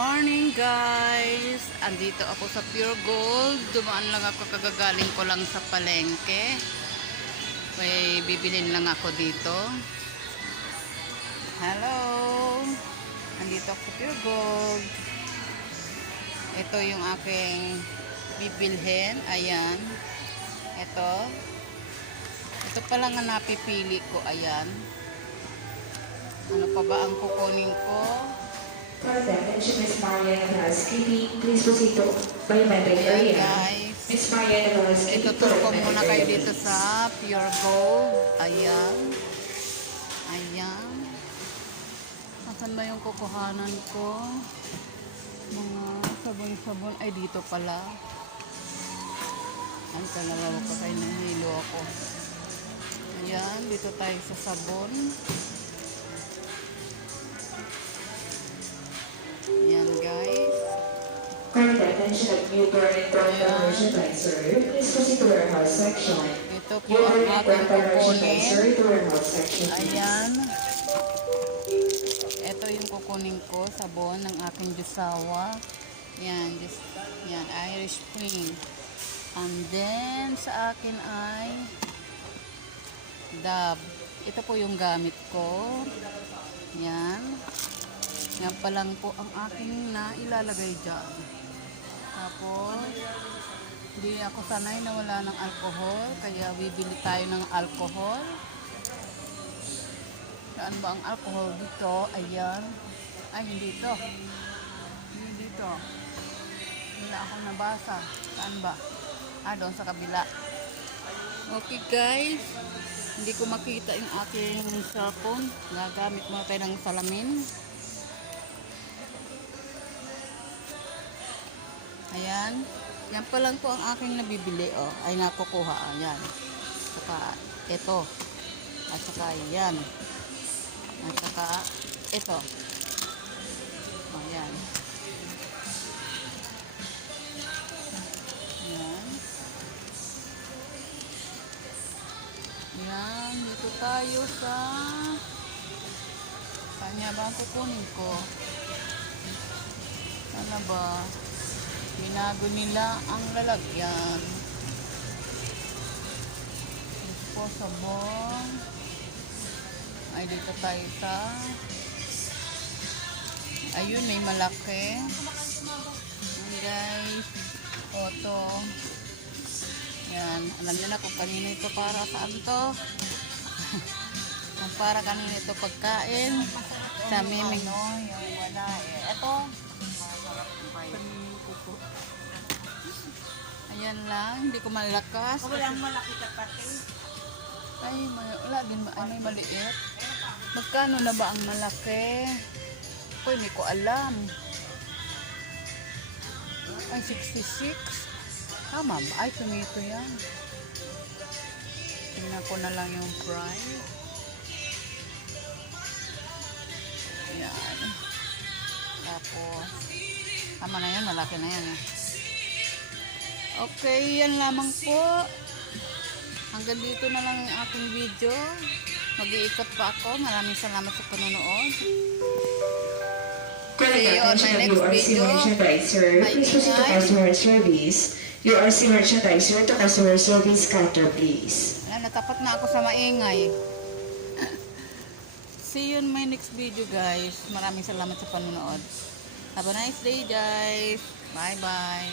morning guys! Andito ako sa Pure Gold. Dumaan lang ako, kagagaling ko lang sa palengke. May bibilin lang ako dito. Hello! Andito ako sa Pure Gold. Ito yung aking bibilhin. Ayan. Ito pa lang ang napipili ko. Ayan. Ano pa ba ang kukunin ko? For attention, Miss Marian of Housekeeping, please proceed to biometric area. Guys, Miss Marian of Housekeeping, ituturo ko muna kayo dito sa Pure Gold. Ayan. Ayan. Asan ba yung kukuhanan ko? Mga sabon-sabon. Ay, dito pala. Ang kalawa ko kayo, nahilo ako. Ayan, dito tayo sa sabon. Ayan, guys. For the attention of newborn and parental merchandiser, please proceed to warehouse section. Ito po Newborn ang and aking parental kukunin. merchandiser to warehouse section. Ayan. Ito yung kukunin ko, sabon ng aking Jusawa. Yan, yan, Irish Spring. And then, sa akin ay Dove. Ito po yung gamit ko. Yan. Yan pa lang po ang aking na ilalagay dyan. Tapos, hindi ako sanay na wala ng alcohol. Kaya bibili tayo ng alcohol. Saan ba ang alcohol dito? Ayan. Ay, hindi ito. Hindi dito. Wala akong nabasa. Saan ba? Doon sa kabila. Okay guys. Hindi ko makita yung aking cellphone. Gagamit mo tayo ng salamin. Ayan. Yan pa lang po ang aking nabibili. Oh, ay nakukuha. Ayan. Saka ito. At saka yan. At saka ito. Ayan. Ayan. Ayan. Dito tayo sa kanya ba ang kukunin ko? Sana ba? Binago nila ang lalagyan. Ito po sabon. Ay, dito tayo sa ayun, may malaki. Ayan guys. Ito. Yan. Alam nyo na kung kanina ito para saan to. Para kanina ito pagkain. Sa miming. Yung wala eh. Ito. Ayan lang. Hindi ko malakas. Walang malaki kapatid. Ay, wala din ba? Ay, may maliit. Magkano na ba ang malaki? Ako, hindi ko alam. Ay, 66. Tama ba? Ay, tomato yan. Tingnan ko na lang yung price. Ayan. Tapos, tama na yan. Malaki na yan. Okay, yan lamang po. Hanggang dito na lang yung aking video. Mag-iikot pa ako. Maraming salamat sa panonood. For See the you on my attention of next URC video. merchandiser, Bye, please proceed to guys. customer service. URC merchandiser to customer service counter, please. Ayan, natapat na ako sa maingay. See you in my next video, guys. Maraming salamat sa panonood. Have a nice day, guys. Bye-bye.